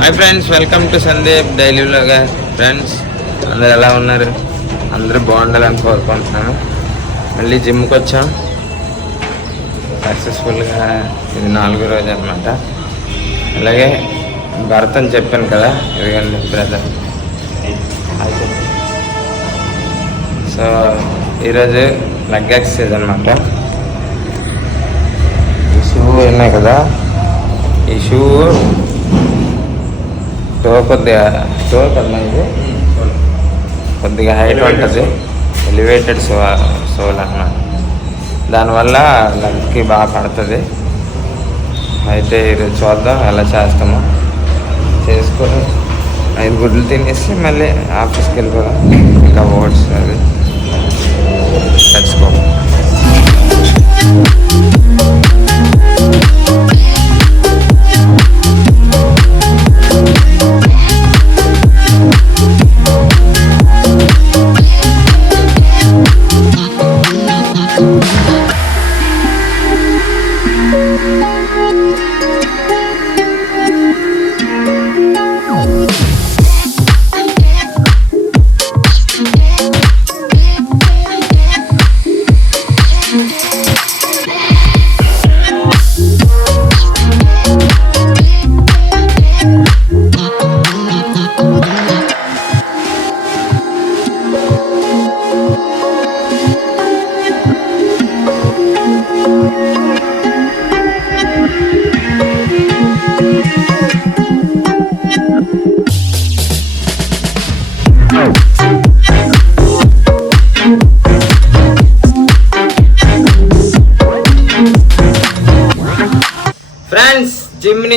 Hi friends welcome to Sandeep daily vlog friends అందరు ఎలా ఉన్నారు? అందరూ బాగుండాలని కోరుకుంటున్నాను. మళ్ళీ జిమ్కి వచ్చాం. సక్సెస్ఫుల్గా ఇది నాలుగో రోజు అనమాట అలాగే భరత్ అని చెప్పాను కదా ఇదిగోండి బ్రదర్ సో ఈరోజు లెగ్ ఎక్సైజ్ అనమాట ఈ షూ ఉన్నాయి కదా ఈ షూ టో కొద్దిగా టో కదా ఇది. కొద్దిగా హైట్ ఉంటుంది. ఎలివేటెడ్ సో సోల్ అన్నమాట. దానివల్ల లెగ్కి బాగా పడుతుంది. అయితే ఈరోజు చూద్దాం ఎలా చేస్తాము. చేసుకొని ఐదు గుడ్లు తినేసి మళ్ళీ ఆఫీస్కి వెళ్ళిపోదాం. ఇంకా ఓట్స్ అది తెచ్చుకోము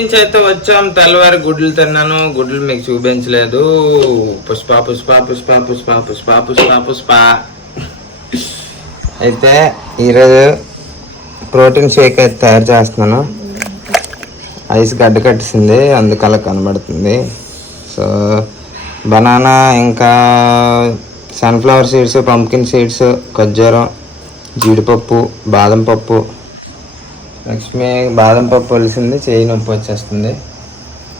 నుంచి అయితే వచ్చాం తెల్లవారి గుడ్లు తిన్నాను. గుడ్లు మీకు చూపించలేదు. పుష్ప పుష్ప పుష్ప పుష్ప పుష్ప పుష్ప పుష్ప. అయితే ఈరోజు ప్రోటీన్ షేక్ అయితే తయారు చేస్తున్నాను. ఐస్ గడ్డ కట్టేసింది. అందుకలా కనబడుతుంది. సో బనానా ఇంకా సన్ఫ్లవర్ సీడ్స్ పంకిన్ సీడ్స్ ఖర్జూరం జీడిపప్పు బాదం పప్పు లక్ష్మి బాదం పప్పు వలిసింది చేయి నొప్పి వచ్చేస్తుంది.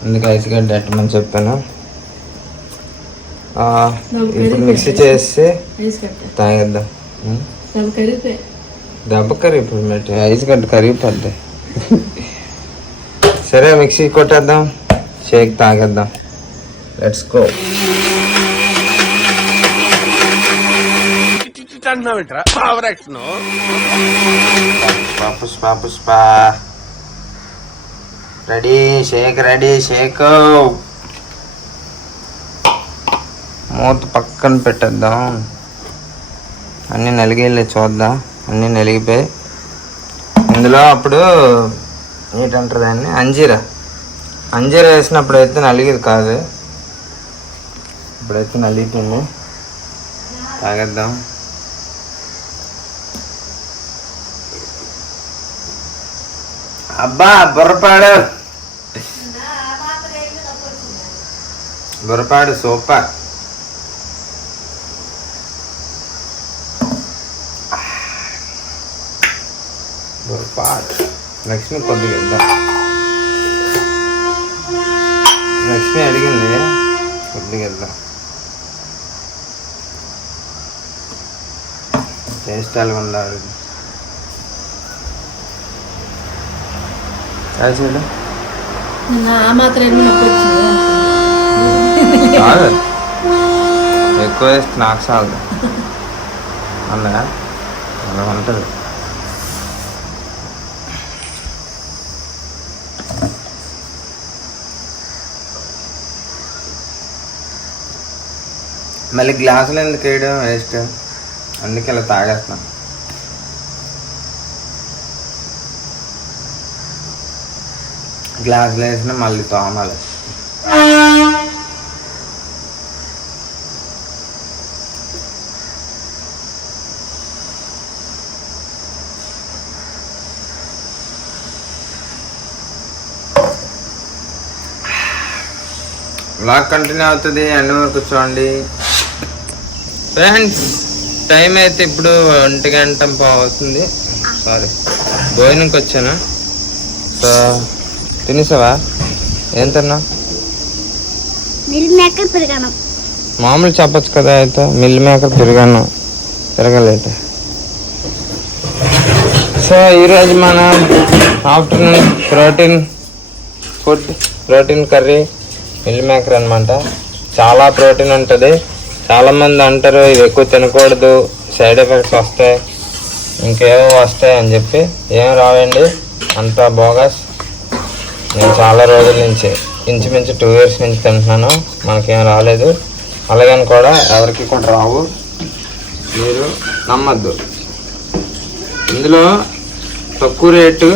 అందుకే ఐస్ గడ్డ ఎట్టమని చెప్పాను. ఇప్పుడు మిక్సీ చేసి ఐస్ కట్ట తాగేద్దాం. దెబ్బ కర్రీ ఇప్పుడు మెట్టి ఐస్ గడ్డ కరిగిపోద్ది. సరే మిక్సీ కొట్టేద్దాం. Shake తాగేద్దాం. Let's go Pushpa Pushpa Pushpa ready shake ready shake మూత పక్కన పెట్టేద్దాం. అన్నీ నలిగేళ్ళే చూద్దాం? అన్నీ నలిగిపోయి ఇందులో అప్పుడు ఏంటంటారు దాన్ని? అంజీరా. అంజీరా వేసినప్పుడు అయితే నలిగేది కాదు. ఇప్పుడైతే నలిగిపోయింది. తాగేద్దాం. అబ్బా బుర్రపాడు. బుర్రపాడు సూపర్. బుర్రపాడు. లక్ష్మి కొద్దిగా ఇద్దాం. లక్ష్మి అడిగింది కొద్దిగా ఇద్దాం. టేస్ట్ ఎలా ఉండాలి? మాత్రం ఎన్ని నొప్పి వచ్చింది కాదు. ఎక్కువ వేస్తే నాకు సాగు అన్నగా అలా ఉంటుంది. మళ్ళీ గ్లాసులు ఎందుకు వేయడం వేస్ట్? అందుకే ఇలా తాగేస్తాం గ్లాసులు వేసిన మళ్ళీ తోమాలి. బ్లాగ్ కంటిన్యూ అవుతుంది అన్ని వరకు చూడండి. ఫ్రెండ్స్ టైం అయితే ఇప్పుడు ఒంటి గంట అవుతుంది. సారీ భోజనంకి వచ్చాను సో తినేసావా? ఏం తిన్నా మిల్ మేకర్ పెరగను మామూలు చెప్పొచ్చు కదా అయితే మిల్ మేకర్ పెరిగాను పెరగలేదు సో ఈరోజు మనం afternoon protein food protein curry meal maker అనమాట చాలా ప్రోటీన్ ఉంటుంది. చాలామంది అంటారు ఇది ఎక్కువ తినకూడదు సైడ్ ఎఫెక్ట్స్ వస్తాయి ఇంకేవో వస్తాయి అని చెప్పి. ఏం రావండి అంతా బోగస్. నేను చాలా రోజుల నుంచి ఇంచుమించు టూ ఇయర్స్ నుంచి తింటున్నాను. మనకేం రాలేదు. అలాగని కూడా ఎవరికి కూడా రావు. మీరు నమ్మద్దు. ఇందులో తక్కువ రేటు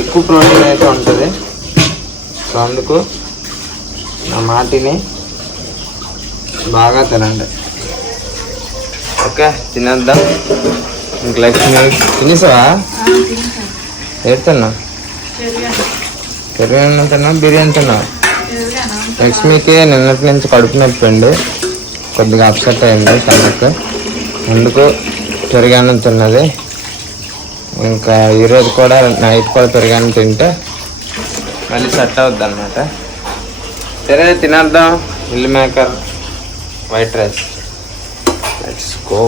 ఎక్కువ ప్రోటీన్ అయితే ఉంటుంది. సో అందుకు నా మాటిని బాగా తినండి. ఓకే తినేద్దాం. ఇంక లక్ష్మి తినేసావా? ఏడు తిన్నావు? బిర్యానీ తిన్నావు బిర్యానీ తిన్నావు లక్ష్మికి నిన్నటి నుంచి కడుపు నొప్పి అండి. కొద్దిగా అప్సెట్ అయింది తనకు అందుకు పెరిగాను తిన్నది. ఇంకా ఈరోజు కూడా నైట్ కూడా పెరిగాను తింటే మళ్ళీ సెట్ అవుద్ది అనమాట సరే తినేద్దాం. Meal maker white rice. Let's go